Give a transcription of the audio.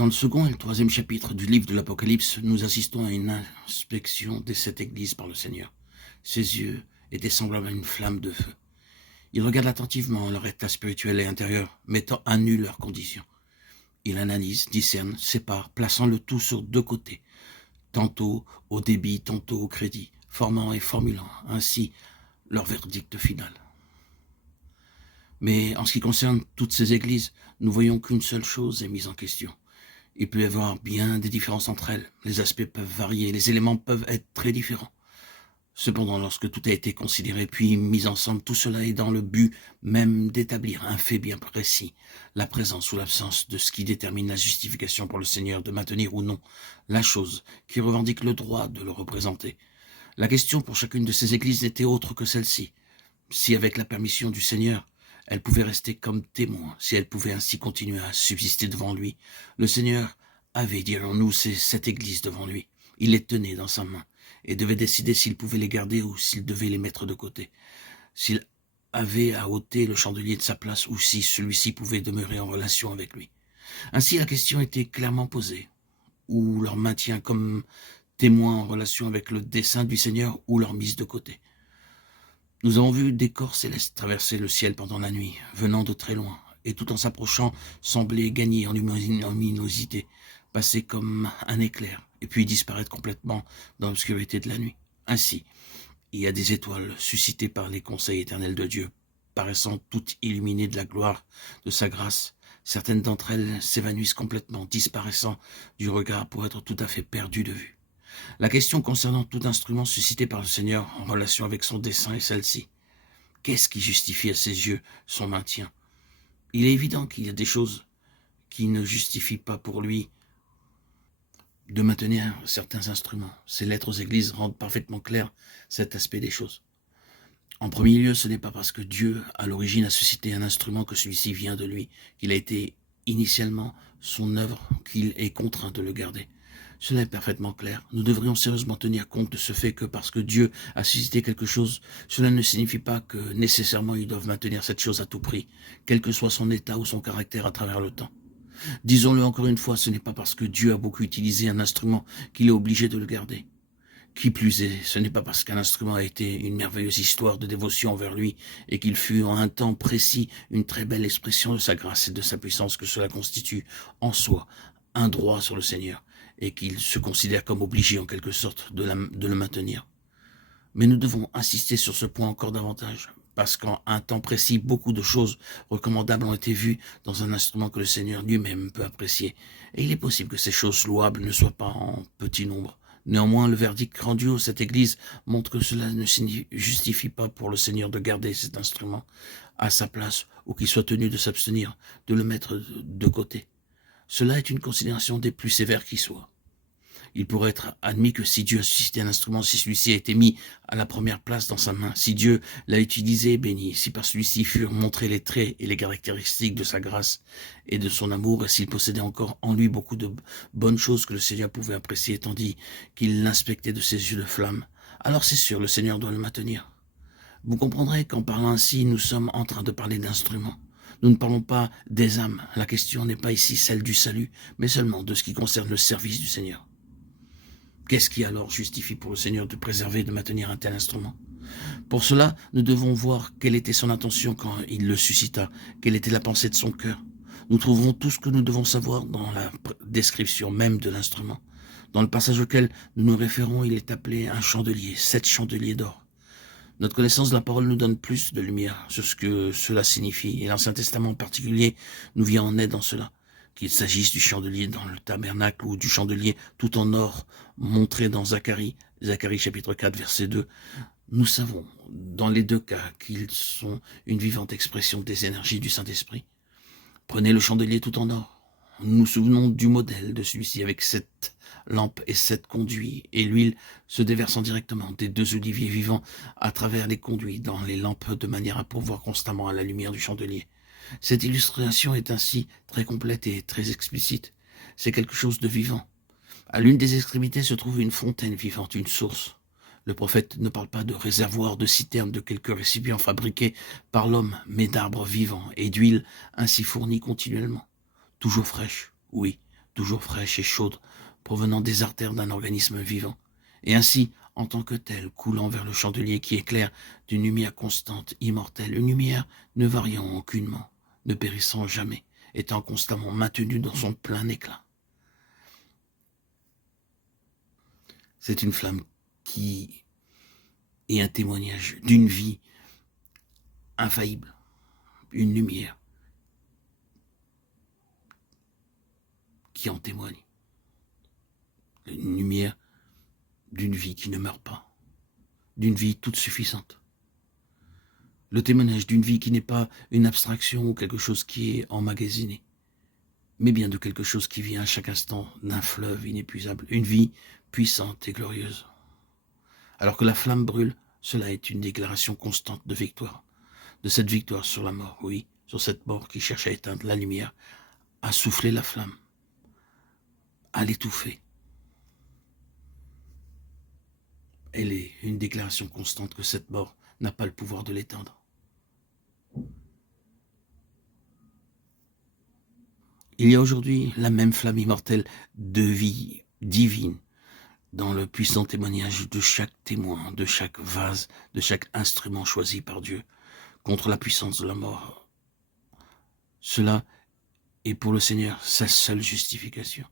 Dans le second et le troisième chapitre du livre de l'Apocalypse, nous assistons à une inspection des 7 églises par le Seigneur. Ses yeux étaient semblables à une flamme de feu. Il regarde attentivement leur état spirituel et intérieur, mettant à nu leurs conditions. Il analyse, discerne, sépare, plaçant le tout sur 2 côtés, tantôt au débit, tantôt au crédit, formant et formulant ainsi leur verdict final. Mais en ce qui concerne toutes ces églises, nous voyons qu'une seule chose est mise en question. Il peut y avoir bien des différences entre elles, les aspects peuvent varier, les éléments peuvent être très différents. Cependant, lorsque tout a été considéré puis mis ensemble, tout cela est dans le but même d'établir un fait bien précis, la présence ou l'absence de ce qui détermine la justification pour le Seigneur de maintenir ou non la chose qui revendique le droit de le représenter. La question pour chacune de ces églises n'était autre que celle-ci. Si avec la permission du Seigneur, elle pouvait rester comme témoin, si elle pouvait ainsi continuer à subsister devant lui, le Seigneur avait, dirons-nous, ces 7 églises devant lui. Il les tenait dans sa main et devait décider s'il pouvait les garder ou s'il devait les mettre de côté, s'il avait à ôter le chandelier de sa place ou si celui-ci pouvait demeurer en relation avec lui. Ainsi la question était clairement posée, ou leur maintien comme témoin en relation avec le dessein du Seigneur ou leur mise de côté. Nous avons vu des corps célestes traverser le ciel pendant la nuit, venant de très loin, et tout en s'approchant, sembler gagner en luminosité, passer comme un éclair, et puis disparaître complètement dans l'obscurité de la nuit. Ainsi, il y a des étoiles suscitées par les conseils éternels de Dieu, paraissant toutes illuminées de la gloire de sa grâce. Certaines d'entre elles s'évanouissent complètement, disparaissant du regard pour être tout à fait perdues de vue. La question concernant tout instrument suscité par le Seigneur en relation avec son dessein est celle-ci. Qu'est-ce qui justifie à ses yeux son maintien? Il est évident qu'il y a des choses qui ne justifient pas pour lui de maintenir certains instruments. Ces lettres aux églises rendent parfaitement clair cet aspect des choses. En premier lieu, ce n'est pas parce que Dieu, à l'origine, a suscité un instrument que celui-ci vient de lui, qu'il a été initialement son œuvre, qu'il est contraint de le garder. Cela est parfaitement clair. Nous devrions sérieusement tenir compte de ce fait que parce que Dieu a suscité quelque chose, cela ne signifie pas que nécessairement ils doivent maintenir cette chose à tout prix, quel que soit son état ou son caractère à travers le temps. Disons-le encore une fois, ce n'est pas parce que Dieu a beaucoup utilisé un instrument qu'il est obligé de le garder. Qui plus est, ce n'est pas parce qu'un instrument a été une merveilleuse histoire de dévotion envers lui et qu'il fut en un temps précis une très belle expression de sa grâce et de sa puissance que cela constitue en soi un droit sur le Seigneur et qu'il se considère comme obligé en quelque sorte de le maintenir. Mais nous devons insister sur ce point encore davantage, parce qu'en un temps précis, beaucoup de choses recommandables ont été vues dans un instrument que le Seigneur lui-même peut apprécier. Et il est possible que ces choses louables ne soient pas en petit nombre. Néanmoins, le verdict rendu à cette Église montre que cela ne justifie pas pour le Seigneur de garder cet instrument à sa place ou qu'il soit tenu de s'abstenir, de le mettre de côté. Cela est une considération des plus sévères qui soient. Il pourrait être admis que si Dieu a suscité un instrument, si celui-ci a été mis à la première place dans sa main, si Dieu l'a utilisé et béni, si par celui-ci furent montrés les traits et les caractéristiques de sa grâce et de son amour, et s'il possédait encore en lui beaucoup de bonnes choses que le Seigneur pouvait apprécier, tandis qu'il l'inspectait de ses yeux de flamme, alors c'est sûr, le Seigneur doit le maintenir. Vous comprendrez qu'en parlant ainsi, nous sommes en train de parler d'instruments. Nous ne parlons pas des âmes. La question n'est pas ici celle du salut, mais seulement de ce qui concerne le service du Seigneur. Qu'est-ce qui alors justifie pour le Seigneur de préserver et de maintenir un tel instrument? Pour cela, nous devons voir quelle était son intention quand il le suscita, quelle était la pensée de son cœur. Nous trouverons tout ce que nous devons savoir dans la description même de l'instrument. Dans le passage auquel nous nous référons, il est appelé un chandelier, 7 chandeliers d'or. Notre connaissance de la parole nous donne plus de lumière sur ce que cela signifie, et l'Ancien Testament en particulier nous vient en aide dans cela. Qu'il s'agisse du chandelier dans le tabernacle ou du chandelier tout en or montré dans Zacharie chapitre 4 verset 2, nous savons dans les 2 cas qu'ils sont une vivante expression des énergies du Saint-Esprit. Prenez le chandelier tout en or. Nous nous souvenons du modèle de celui-ci avec 7 lampes et 7 conduits et l'huile se déversant directement des 2 oliviers vivants à travers les conduits dans les lampes de manière à pourvoir constamment à la lumière du chandelier. Cette illustration est ainsi très complète et très explicite. C'est quelque chose de vivant. À l'une des extrémités se trouve une fontaine vivante, une source. Le prophète ne parle pas de réservoir, de citerne, de quelques récipients fabriqués par l'homme, mais d'arbres vivants et d'huile ainsi fournie continuellement. Toujours fraîche, oui, toujours fraîche et chaude, provenant des artères d'un organisme vivant, et ainsi, en tant que telle, coulant vers le chandelier qui éclaire d'une lumière constante, immortelle, une lumière ne variant aucunement, ne périssant jamais, étant constamment maintenue dans son plein éclat. C'est une flamme qui est un témoignage d'une vie infaillible, une lumière qui en témoigne, une lumière d'une vie qui ne meurt pas, d'une vie toute suffisante. Le témoignage d'une vie qui n'est pas une abstraction ou quelque chose qui est emmagasiné, mais bien de quelque chose qui vient à chaque instant d'un fleuve inépuisable, une vie puissante et glorieuse. Alors que la flamme brûle, cela est une déclaration constante de victoire, de cette victoire sur la mort, oui, sur cette mort qui cherche à éteindre la lumière, à souffler la flamme, à l'étouffer. Elle est une déclaration constante que cette mort n'a pas le pouvoir de l'éteindre. Il y a aujourd'hui la même flamme immortelle de vie divine dans le puissant témoignage de chaque témoin, de chaque vase, de chaque instrument choisi par Dieu contre la puissance de la mort. Cela est pour le Seigneur sa seule justification.